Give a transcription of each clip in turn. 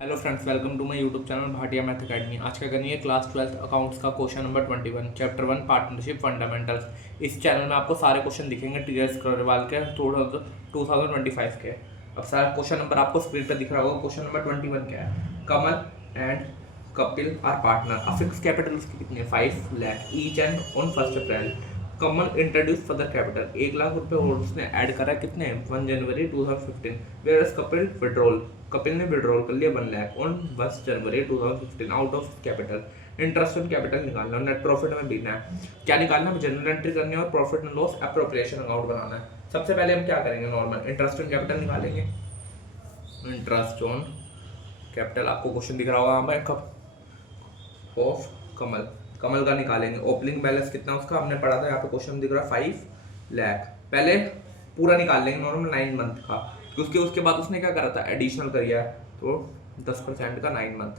Hello friends, welcome to my YouTube channel Bhatia math academy. आज का करनी है क्लास 12th अकाउंट्स का question number 21, chapter 1 partnership fundamentals. इस चैनल में आपको सारे क्वेश्चन दिखेंगे टीएस अग्रवाल के 2025 के। अब सारा क्वेश्चन नंबर आपको स्क्रीन पर दिख रहा होगा। क्वेश्चन नंबर 21 क्या है? Kamal and Kapil are partner. Fix capital उसकी कितनी है? 5 lakh each and on 1 April. Kamal introduce further capital 1 lakh रुपए और उसने ऐड करा कितने? 1 जनवरी 2015। वेयर कपिल विड्रॉल, कपिल ने विड्रॉल कर लिया 1 lakh on 1 January 2015 out of capital. Interest on capital निकालना है, नेट प्रॉफिट में देना है। क्या निकालना है? जनरल एंट्री करनी है और profit and loss appropriation account बनाना है। सबसे पहले हम क्या करेंगे? नॉर्मल इंटरेस्ट ऑन कैपिटल निकालेंगे। इंटरेस्ट ऑन कैपिटल आपको क्वेश्चन दिख रहा होगा यहाँ पे, कप ऑफ कमल, कमल का निकालेंगे। ओपनिंग बैलेंस कितना उसका हमने पढ़ा था, यहाँ पे क्वेश्चन दिख रहा है 5 लाख। पहले पूरा निकाल लेंगे नॉर्मल 9 मंथ का। उसके बाद उसने क्या करा था? एडिशनल करिया है, तो 10% का 9 मंथ।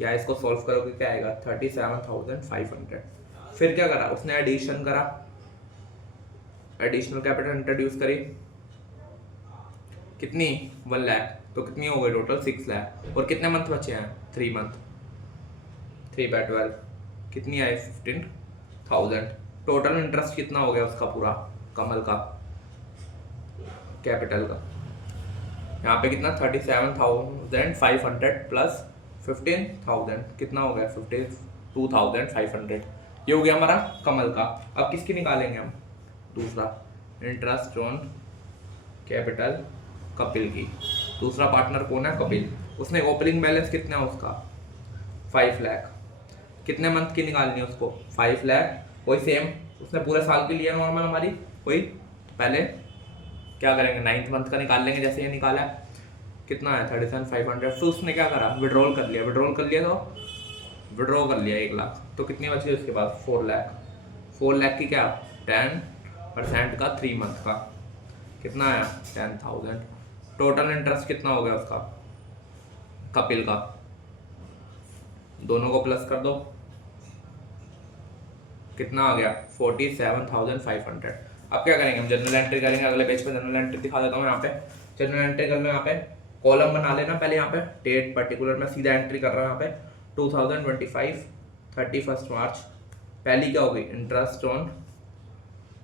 या इसको सॉल्व करोगे क्या आएगा? 37,500। फिर क्या करा उसने? एडिशन करा, एडिशनल कैपिटल इंट्रोड्यूस करी। कितनी? 1 लाख। तो कितनी हो गई टोटल? 6 लाख। और कितने मंथ बचे हैं? 3 मंथ। 3/12 कितनी आई? 15,000। टोटल इंटरेस्ट कितना हो गया उसका पूरा कमल का कैपिटल का? यहाँ पे कितना? 37,500 प्लस 15,000 कितना हो गया? 52,500। ये हो गया हमारा कमल का। अब किसकी निकालेंगे हम? दूसरा इंटरेस्ट ऑन कैपिटल कपिल की। दूसरा पार्टनर कौन है? कपिल। उसने ओपनिंग बैलेंस कितना है उसका? 5 लाख। कितने मंथ की निकालनी है उसको? 5 लाख। वही सेम उसने पूरे साल के लिए नॉर्मल हमारी वही। पहले क्या करेंगे? 9th मंथ का निकाल लेंगे। जैसे ये निकाला है कितना है? 37,500। फिर उसने क्या करा? विड्रॉल कर लिया। विड्रॉल कर लिया तो विड्रॉ कर लिया 1 लाख। तो कितनी बची उसके पास? 4 लाख। 4 लाख की क्या? 10% का 3 मंथ का कितना है? 10,000। टोटल इंटरेस्ट कितना हो गया उसका कपिल का? दोनों को प्लस कर दो, कितना आ गया? 47,500। अब क्या करेंगे हम? जनरल एंट्री करेंगे। अगले पेज पे जनरल एंट्री दिखा देता हूँ। यहाँ पे जनरल एंट्री कर लो। यहाँ पे कॉलम बना लेना पहले। यहाँ पे डेट पर्टिकुलर में सीधा एंट्री कर रहा हूँ। यहाँ पे 2025 31 मार्च। पहली क्या होगी? Interest on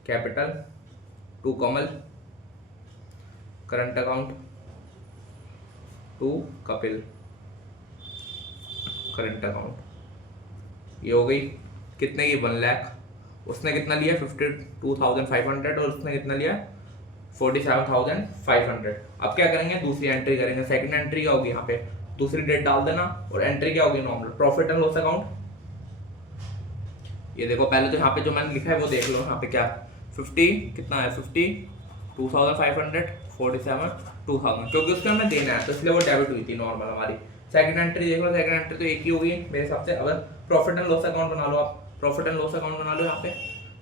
capital to Kamal, current account to Kapil, current account. ये हो गई कितने की? 1 लाख। उसने कितना लिया? 52,500 और उसने कितना लिया? 47,500। अब क्या करेंगे? दूसरी एंट्री करेंगे। सेकंड एंट्री क्या होगी? यहाँ पे दूसरी डेट डाल देना और एंट्री क्या होगी? Normal profit and loss account. ये देखो पहले तो यहाँ पे जो मैंने लिखा है वो देख लो। यहाँ पे क्या 50 कितना है? 52,500 47,2,000, क्योंकि उसको हमें देना है तो इसलिए वो डेबिट हुई थी नॉर्मल हमारी। सेकंड एंट्री देख लो। सेकंड एंट्री तो एक ही होगी मेरे हिसाब से। अगर प्रॉफिट एंड लॉस अकाउंट बना लो आप, प्रॉफिट एंड लॉस अकाउंट बना लो। यहाँ पे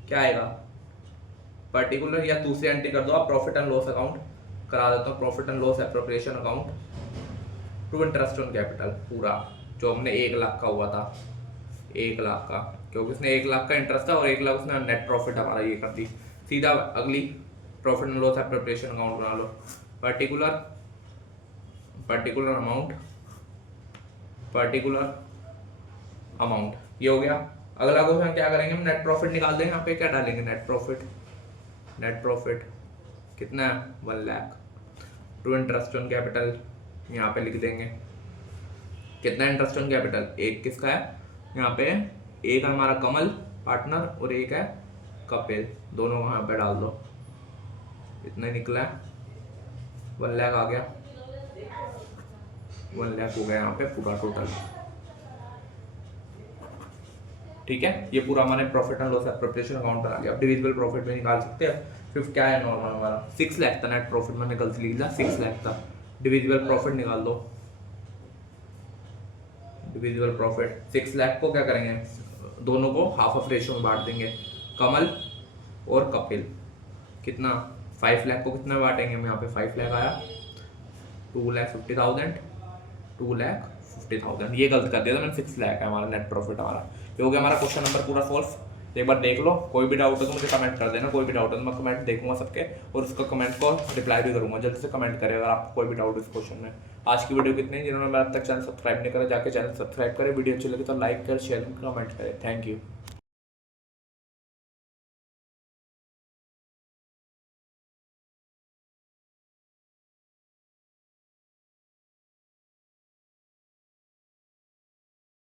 क्या आएगा? पर्टिकुलर या दूसरी एंट्री कर दो आप, प्रॉफिट एंड लॉस अकाउंट करा देता हूँ। Profit and loss appropriation account to interest on capital पूरा जो हमने 1 लाख का हुआ था। 1 लाख का, क्योंकि उसने 1 लाख का इंटरेस्ट था और 1 लाख उसने नेट प्रॉफिट हमारा ये कर दी। सीधा अगली profit and loss appropriation account बना लो। Particular particular amount, particular amount. ये हो गया। अगला क्वेश्चन क्या करेंगे हम? नेट प्रॉफिट निकाल देंगे। यहाँ पे क्या डालेंगे? Net profit. नेट प्रॉफिट कितना है? 1 lakh to interest on capital. यहाँ पे लिख देंगे कितना इंटरेस्ट ऑन कैपिटल। एक किसका है? यहाँ पे एक हमारा कमल पार्टनर और एक है कपिल। दोनों वहाँ पे डाल दो। इतना निकला है 1 लाख आ गया। 1 लाख हो गया यहाँ पे पूरा टोटल। ठीक है, ये पूरा हमारे profit and loss appropriation account बना लिया। अब डिविजिबल प्रॉफिट में निकाल सकते हैं। फिर क्या है नॉर्मल हमारा? 6 लाख था नेट प्रॉफिट। मैंने गलती लिख दिया, 6 लाख था। डिविजिबल प्रॉफिट निकाल दो। डिविजिबल प्रॉफिट 6 लाख को क्या करेंगे? दोनों को हाफ ऑफ रेशियो में बांट देंगे। कमल और कपिल कितना? 5 लाख को कितना बांटेंगे हम? यहाँ पे 5 लाख आया। 2,50,000 2,50,000। ये गलत कर दिया था मैंने। 6 लाख है हमारा नेट प्रॉफिट हमारा। ये हो गया हमारा क्वेश्चन नंबर पूरा सॉल्व। तो एक बार देख लो, कोई भी डाउट हो तो मुझे कमेंट कर देना, कोई भी डाउट हो तो मैं कमेंट देखूंगा सबके और उसका कमेंट को रिप्लाई भी करूंगा। जल्दी से कमेंट करें अगर आपको कोई भी डाउट इस क्वेश्चन में। आज की वीडियो कितनी, जिन्होंने मेरा अब तक चैनल सब्सक्राइब नहीं करा जाके चैनल सब्सक्राइब करें, वीडियो अच्छी लगी तो लाइक कर, शेयर, कमेंट करें। Thank you.